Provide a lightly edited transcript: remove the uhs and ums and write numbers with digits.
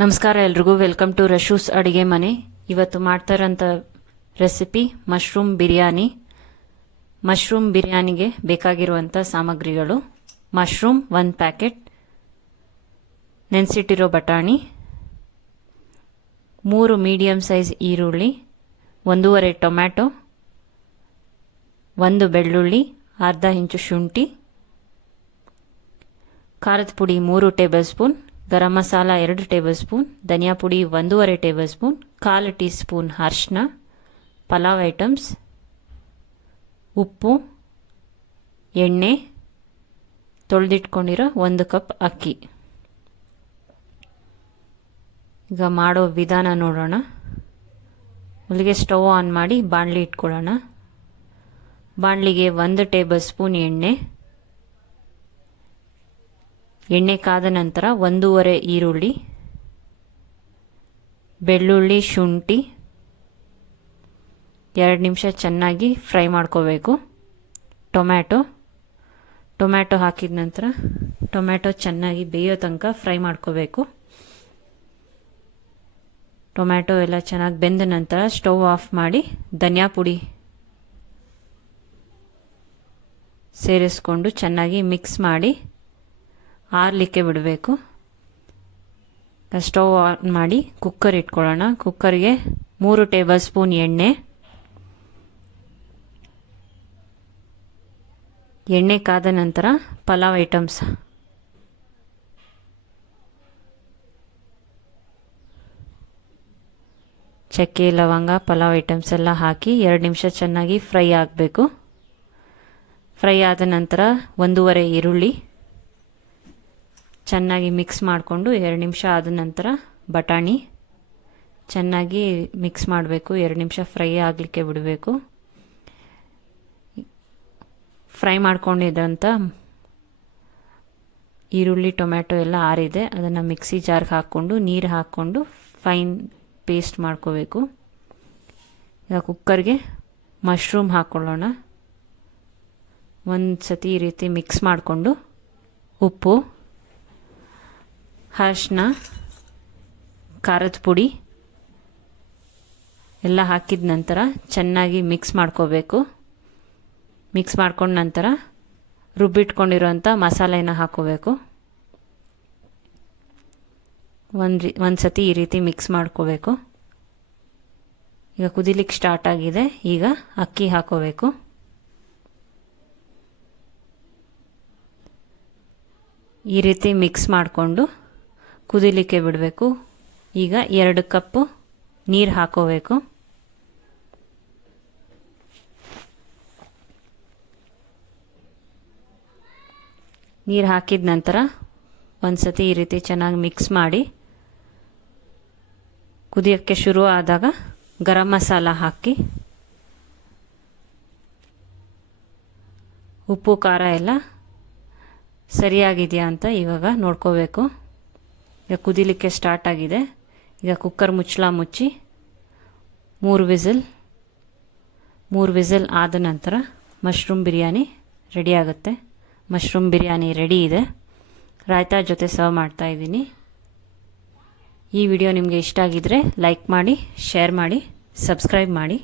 ನಮಸ್ಕಾರ ಎಲ್ರಿಗೂ, welcome to ರಶೂಸ್ ಅಡುಗೆ ಮನೆ. ಇವತ್ತು ಮಾಡ್ತಾ ಇರೋಂಥ ರೆಸಿಪಿ ಮಶ್ರೂಮ್ ಬಿರಿಯಾನಿ. ಮಶ್ರೂಮ್ ಬಿರಿಯಾನಿಗೆ ಬೇಕಾಗಿರುವಂಥ ಸಾಮಗ್ರಿಗಳು: ಮಶ್ರೂಮ್ 1 ಪ್ಯಾಕೆಟ್, ನೆನೆಸಿಟ್ಟಿರೋ ಬಟಾಣಿ, 3 ಮೀಡಿಯಂ ಸೈಜ್ ಈರುಳ್ಳಿ, 1.5 ಟೊಮ್ಯಾಟೊ, 1 ಬೆಳ್ಳುಳ್ಳಿ, ಅರ್ಧ ಇಂಚು ಶುಂಠಿ, ಖಾರದ ಪುಡಿ 3 table spoon, garam masala 2 table spoon, ಧನಿಯಾ ಪುಡಿ 1.5 ಟೇಬಲ್ ಸ್ಪೂನ್, 1/4 ಟೀ ಸ್ಪೂನ್ ಅರಿಶಿನ, ಪಲಾವ್ ಐಟಮ್ಸ್, ಉಪ್ಪು, ಎಣ್ಣೆ, ತೊಳೆದಿಟ್ಕೊಂಡಿರೋ 1 ಕಪ್ ಅಕ್ಕಿ. ಈಗ ಮಾಡೋ ವಿಧಾನ ನೋಡೋಣ. ಮೊದಲಿಗೆ ಸ್ಟವ್ ಆನ್ ಮಾಡಿ ಬಾಣಲಿ ಇಟ್ಕೊಳ್ಳೋಣ. ಬಾಣಲಿಗೆ 1 ಟೇಬಲ್ ಸ್ಪೂನ್ ಎಣ್ಣೆ ಕಾದ ನಂತರ 1.5 ಈರುಳ್ಳಿ, ಬೆಳ್ಳುಳ್ಳಿ, ಶುಂಠಿ 2 ನಿಮಿಷ ಚೆನ್ನಾಗಿ ಫ್ರೈ ಮಾಡ್ಕೋಬೇಕು. ಟೊಮ್ಯಾಟೊ ಹಾಕಿದ ನಂತರ ಟೊಮ್ಯಾಟೊ ಚೆನ್ನಾಗಿ ಬೇಯೋ ತನಕ ಫ್ರೈ ಮಾಡ್ಕೋಬೇಕು. ಟೊಮ್ಯಾಟೊ ಎಲ್ಲ ಚೆನ್ನಾಗಿ ಬೆಂದ ನಂತರ ಸ್ಟವ್ ಆಫ್ ಮಾಡಿ ಧನಿಯಾ ಪುಡಿ ಸೇರಿಸ್ಕೊಂಡು ಚೆನ್ನಾಗಿ ಮಿಕ್ಸ್ ಮಾಡಿ ಆರಲಿಕ್ಕೆ ಬಿಡಬೇಕು. ಸ್ಟವ್ ಆನ್ ಮಾಡಿ ಕುಕ್ಕರ್ ಇಟ್ಕೊಳ್ಳೋಣ. ಕುಕ್ಕರ್ಗೆ 3 ಟೇಬಲ್ ಸ್ಪೂನ್ ಎಣ್ಣೆ ಕಾದ ನಂತರ ಪಲಾವ್ ಐಟಮ್ಸ್ ಚಕ್ಕೆ, ಲವಂಗ, ಪಲಾವ್ ಐಟಮ್ಸ್ ಎಲ್ಲ ಹಾಕಿ 2 ನಿಮಿಷ ಚೆನ್ನಾಗಿ ಫ್ರೈ ಆಗಬೇಕು. ಫ್ರೈ ಆದ ನಂತರ 1.5 ಈರುಳ್ಳಿ ಚೆನ್ನಾಗಿ ಮಿಕ್ಸ್ ಮಾಡಿಕೊಂಡು 2 ನಿಮಿಷ ಆದ ನಂತರ ಬಟಾಣಿ ಚೆನ್ನಾಗಿ ಮಿಕ್ಸ್ ಮಾಡಬೇಕು. 2 ನಿಮಿಷ ಫ್ರೈ ಆಗಲಿಕ್ಕೆ ಬಿಡಬೇಕು. ಫ್ರೈ ಮಾಡ್ಕೊಂಡಿದ್ದಂಥ ಈರುಳ್ಳಿ, ಟೊಮ್ಯಾಟೊ ಎಲ್ಲ ಆರಿದೆ. ಅದನ್ನು ಮಿಕ್ಸಿ ಜಾರ್ಗೆ ಹಾಕ್ಕೊಂಡು ನೀರು ಹಾಕ್ಕೊಂಡು ಫೈನ್ ಪೇಸ್ಟ್ ಮಾಡ್ಕೋಬೇಕು. ಈಗ ಕುಕ್ಕರ್ಗೆ ಮಶ್ರೂಮ್ ಹಾಕ್ಕೊಳ್ಳೋಣ. ಒಂದು ಸತಿ ಈ ರೀತಿ ಮಿಕ್ಸ್ ಮಾಡಿಕೊಂಡು ಉಪ್ಪು, ಅರಿಶಿನ, ಖಾರದ ಪುಡಿ ಎಲ್ಲ ಹಾಕಿದ ನಂತರ ಚೆನ್ನಾಗಿ ಮಿಕ್ಸ್ ಮಾಡ್ಕೋಬೇಕು. ಮಿಕ್ಸ್ ಮಾಡ್ಕೊಂಡ ನಂತರ ರುಬ್ಬಿಟ್ಕೊಂಡಿರೋಂಥ ಮಸಾಲೆನ ಹಾಕೋಬೇಕು. ಒಂದು ಸತಿ ಈ ರೀತಿ ಮಿಕ್ಸ್ ಮಾಡ್ಕೋಬೇಕು. ಈಗ ಕುದಿಲಿಕ್ಕೆ ಸ್ಟಾರ್ಟ್ ಆಗಿದೆ. ಈಗ ಅಕ್ಕಿ ಹಾಕೋಬೇಕು. ಈ ರೀತಿ ಮಿಕ್ಸ್ ಮಾಡಿಕೊಂಡು ಕುದಿಲಿಕ್ಕೆ ಬಿಡಬೇಕು. ಈಗ 2 ಕಪ್ಪು ನೀರು ಹಾಕೋಬೇಕು. ನೀರು ಹಾಕಿದ ನಂತರ ಒಂದು ಸತಿ ಈ ರೀತಿ ಚೆನ್ನಾಗಿ ಮಿಕ್ಸ್ ಮಾಡಿ ಕುದಿಯೋಕ್ಕೆ ಶುರು ಆದಾಗ ಗರಂ ಮಸಾಲ ಹಾಕಿ ಉಪ್ಪು, ಖಾರ ಎಲ್ಲ ಸರಿಯಾಗಿದೆಯಾ ಅಂತ ಇವಾಗ ನೋಡ್ಕೋಬೇಕು. ಈಗ ಕುದಿಲಿಕ್ಕೆ ಸ್ಟಾರ್ಟ್ ಆಗಿದೆ. ಈಗ ಕುಕ್ಕರ್ ಮುಚ್ಚಳ ಮುಚ್ಚಿ 3 ವಿಸಿಲ್ ಆದ ನಂತರ ಮಶ್ರೂಮ್ ಬಿರಿಯಾನಿ ರೆಡಿ ಆಗುತ್ತೆ. ಮಶ್ರೂಮ್ ಬಿರಿಯಾನಿ ರೆಡಿ ಇದೆ. ರಾಯ್ತಾ ಜೊತೆ ಸರ್ವ್ ಮಾಡ್ತಾ ಇದ್ದೀನಿ. ಈ ವಿಡಿಯೋ ನಿಮಗೆ ಇಷ್ಟ ಆಗಿದ್ರೆ ಲೈಕ್ ಮಾಡಿ, ಶೇರ್ ಮಾಡಿ, ಸಬ್ಸ್ಕ್ರೈಬ್ ಮಾಡಿ.